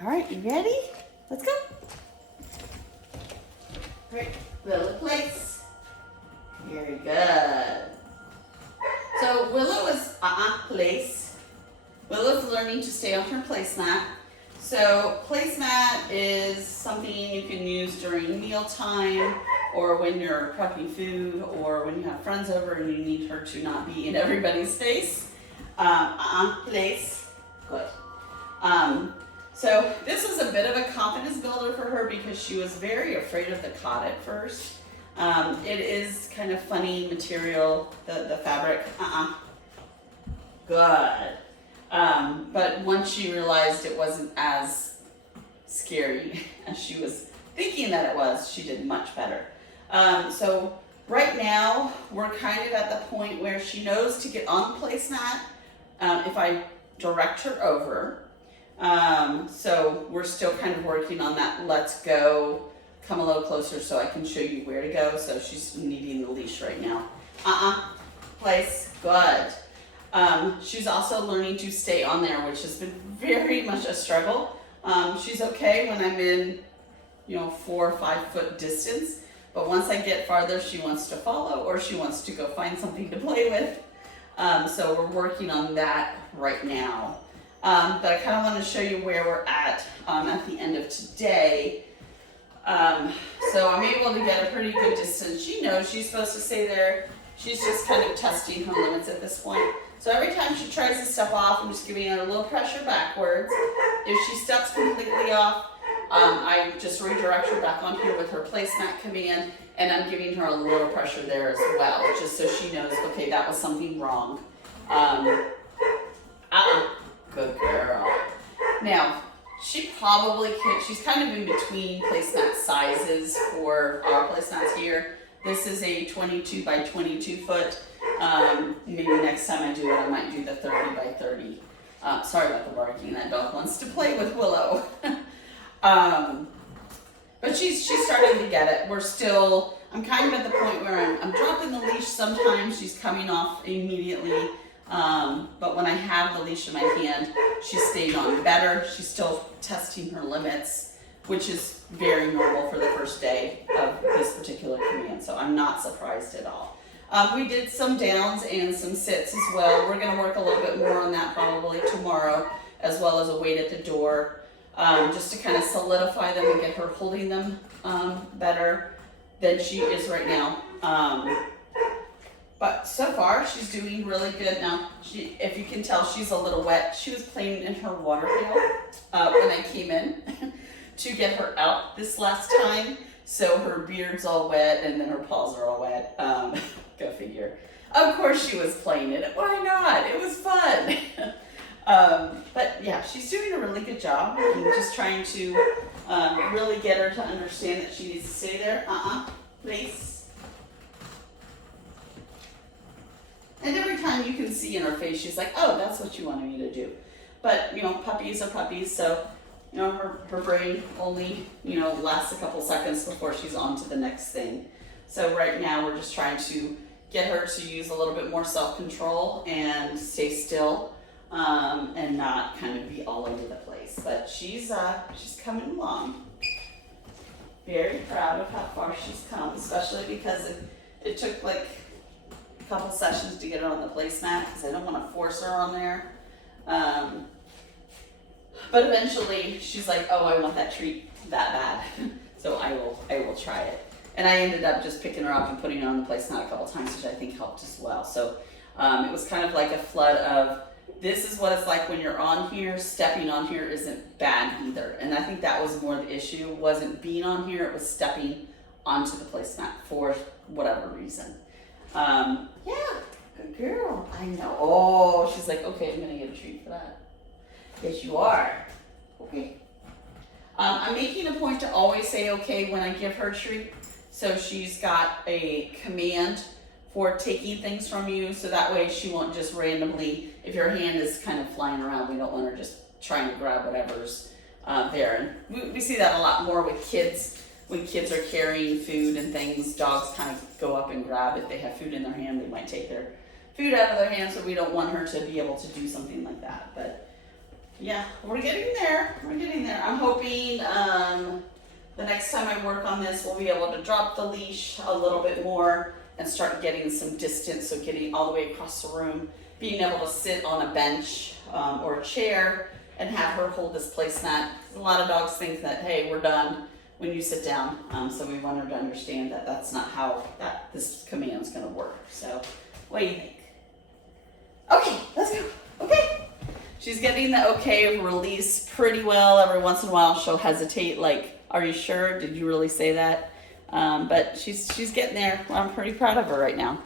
All right, you ready? Let's go. Great. Willow place. Very good. So Willow is place. Willow's learning to stay on her placemat. So placemat is something you can use during mealtime or when you're prepping food or when you have friends over and you need her to not be in everybody's face. Place. Good. So this was a bit of a confidence builder for her because she was very afraid of the cot at first. It is kind of funny material, the fabric. Good. But once she realized it wasn't as scary as she was thinking that it was, she did much better. So right now, we're kind of at the point where she knows to get on the placemat if I direct her over. So we're still kind of working on that. Let's go. Come a little closer so I can show you where to go. So she's needing the leash right now. Place. Good. She's also learning to stay on there, which has been very much a struggle. She's okay when I'm in, 4 or 5 foot distance. But once I get farther, she wants to follow or she wants to go find something to play with. So we're working on that right now. But I kind of want to show you where we're at the end of today. So I'm able to get a pretty good distance. She knows she's supposed to stay there. She's just kind of testing her limits at this point. So every time she tries to step off, I'm just giving her a little pressure backwards. If she steps completely off, I just redirect her back on here with her placemat command, and I'm giving her a little pressure there as well, just so she knows, okay, that was something wrong. Good girl. Now, she probably could, she's kind of in between placemat sizes for our placemats here. This is a 22 by 22 foot. Maybe next time I do it, I might do the 30 by 30. Sorry about the barking, that dog wants to play with Willow. But she's starting to get it. I'm kind of at the point where I'm dropping the leash sometimes. She's coming off immediately. But when I have the leash in my hand, she's staying on better. She's still testing her limits, which is very normal for the first day of this particular command. So I'm not surprised at all. We did some downs and some sits as well. We're going to work a little bit more on that probably tomorrow, as well as a wait at the door, just to kind of solidify them and get her holding them better than she is right now. But so far, she's doing really good. Now, if you can tell, she's a little wet. She was playing in her water pail when I came in to get her out this last time. So her beard's all wet and then her paws are all wet. Go figure. Of course she was playing in it. Why not? It was fun. But yeah, she's doing a really good job. I'm just trying to really get her to understand that she needs to stay there. Place. And every time you can see in her face, she's like, oh, that's what you wanted me to do. But, puppies are puppies, so, her brain only, lasts a couple seconds before she's on to the next thing. So right now we're just trying to get her to use a little bit more self-control and stay still and not kind of be all over the place. But she's coming along. Very proud of how far she's come, especially because it took like a couple sessions to get her on the placemat because I don't want to force her on there. But eventually she's like, oh, I want that treat that bad. So I will try it. And I ended up just picking her up and putting her on the placemat a couple times, which I think helped as well. So it was kind of like a flood of, this is what it's like when you're on here. Stepping on here isn't bad either. And I think that was more the issue. It wasn't being on here, it was stepping onto the placemat for whatever reason. Yeah, good girl. I know. Oh, she's like, okay, I'm gonna get a treat for that. Yes, you are. Okay. I'm making a point to always say okay when I give her a treat. So she's got a command for taking things from you, so that way she won't just randomly, if your hand is kind of flying around, we don't want her just trying to grab whatever's there. And we see that a lot more with kids. When kids are carrying food and things, dogs kind of go up and grab. If they have food in their hand, they might take their food out of their hand, so we don't want her to be able to do something like that. But yeah, we're getting there. We're getting there. there. I'm hoping the next time I work on this, we'll be able to drop the leash a little bit more and start getting some distance, so getting all the way across the room, being able to sit on a bench or a chair and have her hold this placemat. A lot of dogs think that, hey, we're done when you sit down. So we want her to understand that that's not how this command's gonna work. So what do you think? Okay, let's go. Okay. She's getting the okay of release pretty well. Every once in a while she'll hesitate, like, are you sure? Did you really say that? But she's getting there. I'm pretty proud of her right now.